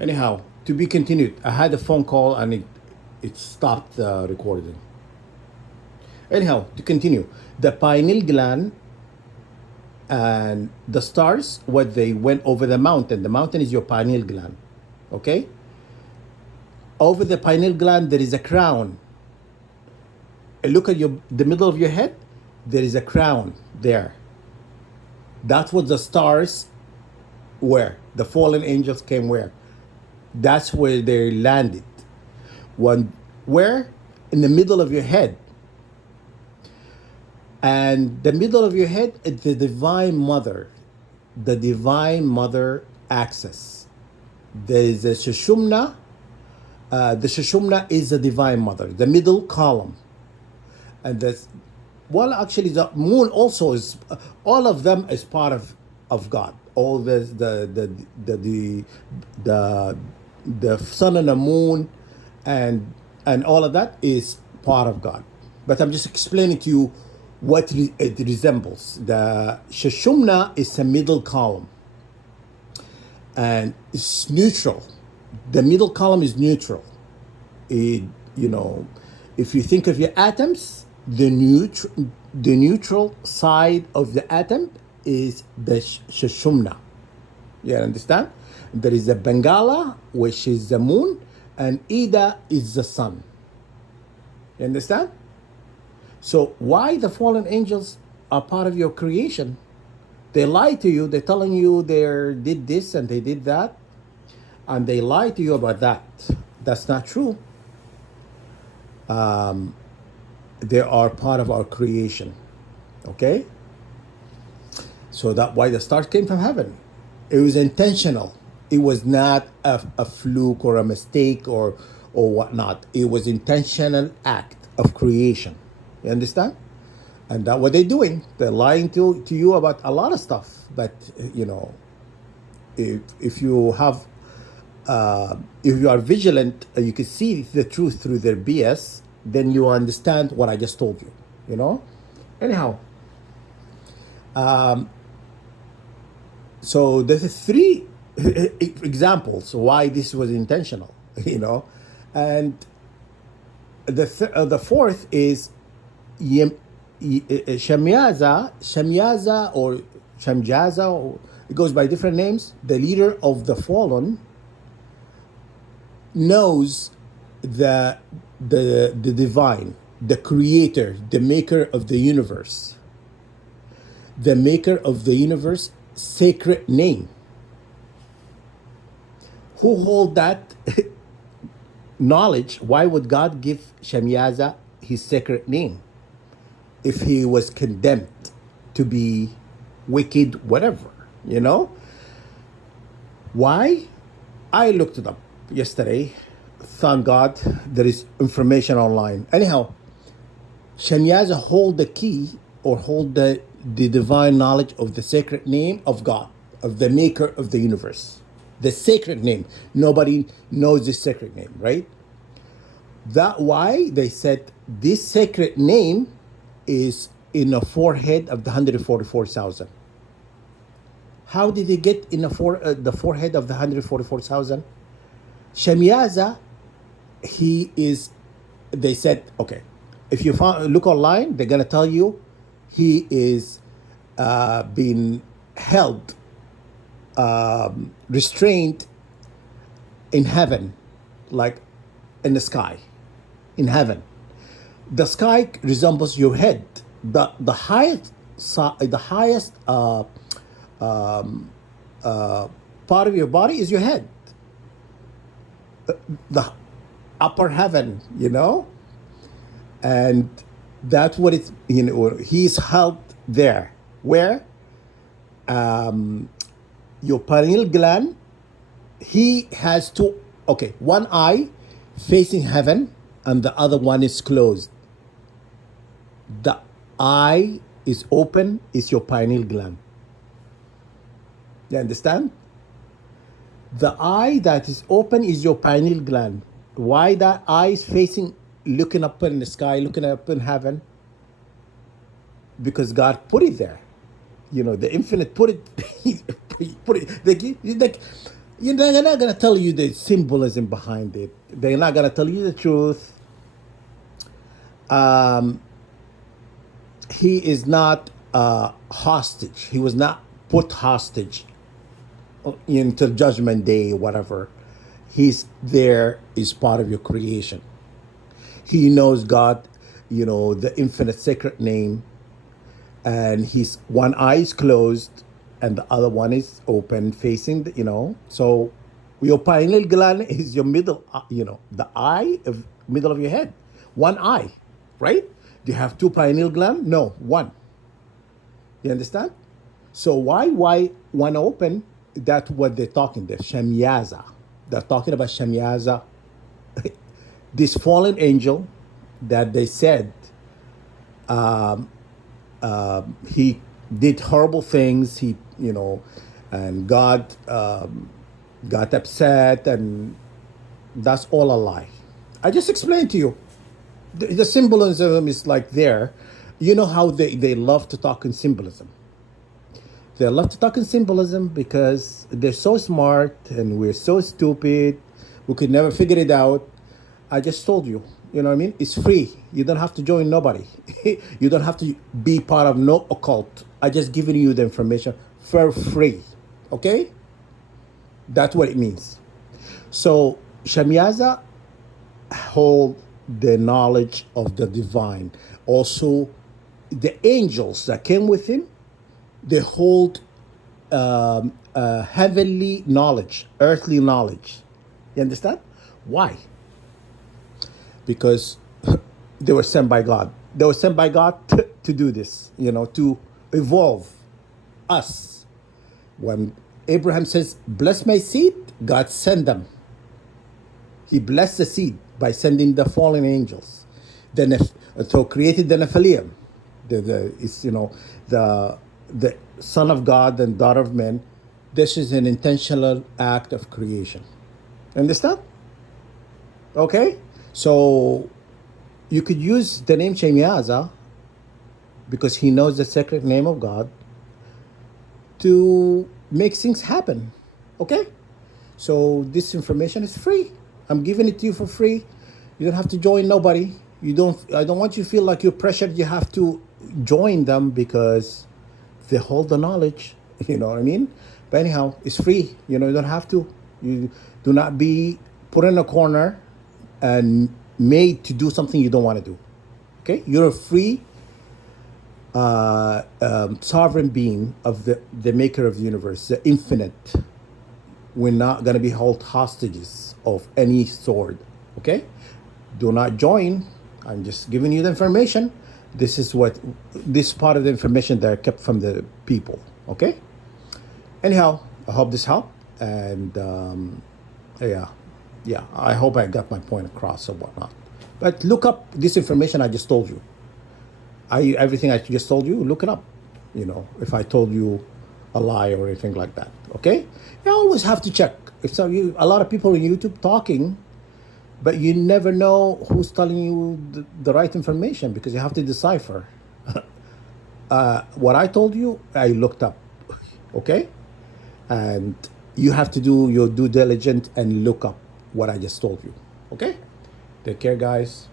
Anyhow, to be continued. I had a phone call and it stopped the recording. Anyhow, to continue, the pineal gland and the stars, what they went over the mountain. The mountain is your pineal gland, okay? Over the pineal gland, there is a crown. Look at the middle of your head. There is a crown there. That's what the stars were. The fallen angels came where? That's where they landed. One where? In the middle of your head. And the middle of your head is the divine mother. The divine mother axis. There is a Shushumna. The Shushumna is the divine mother, the middle column. And that's, well, actually, the moon also is, all of them is part of God. All the sun and the moon and all of that is part of God. But I'm just explaining to you what it resembles. The Shashumna is a middle column, and it's neutral. The middle column is neutral. It, if you think of your atoms, the neutral side of the atom is the Shashumna. You understand? There is a Bengala, which is the moon, and Ida is the sun. You understand? So why the fallen angels are part of your creation? They lie to you. They're telling you they did this and they did that, and they lie to you about that. That's not true. They are part of our creation. Okay? So that's why the stars came from heaven. It was intentional. It was not a fluke or a mistake or whatnot. It was intentional act of creation. You understand? And that's what they're doing. They're lying to you about a lot of stuff. But if you have, if you are vigilant, you can see the truth through their BS. Then you understand what I just told you. Anyhow, so there's three examples why this was intentional. And the fourth is Shamyaza or Shamjaza, or it goes by different names. The leader of the fallen knows the divine, the creator, the maker of the universe. The maker of the universe sacred name. Who hold that knowledge? Why would God give Shamyaza his sacred name if he was condemned to be wicked, whatever? Why? I looked it up yesterday. Thank God there is information online. Anyhow, Shamyaza hold the key or hold the divine knowledge of the sacred name of God, of the maker of the universe. The sacred name. Nobody knows the sacred name, right? That's why they said this sacred name is in the forehead of the 144,000. How did they get in the forehead of the 144,000? Shamyaza, they said, okay, if you look online, they're going to tell you he is being held, restrained in heaven, like in the sky, in heaven. The sky resembles your head. The highest part of your body is your head. The upper heaven, and that's what it's, he's held there. Where? Your pineal gland, he has one eye facing heaven and the other one is closed. The eye is open, is your pineal gland. You understand? The eye that is open is your pineal gland. Why that eye is facing, looking up in the sky, looking up in heaven? Because God put it there. The infinite put it. Put it. They're not going to tell you the symbolism behind it. They're not going to tell you the truth. Um, he is not hostage. He was not put hostage until Judgment Day, whatever. He's there, is part of your creation. He knows God, the infinite sacred name, and his one eye is closed and the other one is open, facing So your pineal gland is your middle, the eye of middle of your head. One eye, right? Do you have two pineal gland? No, one. You understand? So why one open? That's what they're talking. The Shemyaza. They're talking about Shemyaza, this fallen angel that they said he did horrible things. And God got upset, and that's all a lie. I just explained to you. The symbolism is like there. You know how they love to talk in symbolism. They love to talk in symbolism because they're so smart and we're so stupid. We could never figure it out. I just told you. You know what I mean? It's free. You don't have to join nobody. You don't have to be part of no occult. I just giving you the information for free. Okay? That's what it means. So Shamiyaza hold the knowledge of the divine. Also, the angels that came with him, they hold heavenly knowledge, earthly knowledge. You understand? Why? Because they were sent by God. They were sent by God to do this, to evolve us. When Abraham says, bless my seed, God sent them. He blessed the seed by sending the fallen angels. So created the Nephilim. The son of God and daughter of men. This is an intentional act of creation. Understand? Okay? So you could use the name Shemiaza because he knows the sacred name of God to make things happen. Okay? So this information is free. I'm giving it to you for free. You don't have to join nobody. I don't want you to feel like you're pressured you have to join them because they hold the knowledge. You know what I mean? But anyhow, it's free. You don't have to. You do not be put in a corner and made to do something you don't want to do. Okay? You're a free sovereign being of the maker of the universe, the infinite. We're not going to be held hostages of any sort. Okay? Do not join. I'm just giving you the information. This part of the information that I kept from the people. Okay? Anyhow, I hope this helped. And yeah, I hope I got my point across or whatnot. But look up this information I just told you. Everything I just told you, look it up. If I told you a lie or anything like that. Okay? You always have to check. A lot of people on YouTube talking, but you never know who's telling you the right information because you have to decipher. What I told you, I looked up. Okay? And you have to do your due diligence and look up what I just told you. Okay? Take care, guys.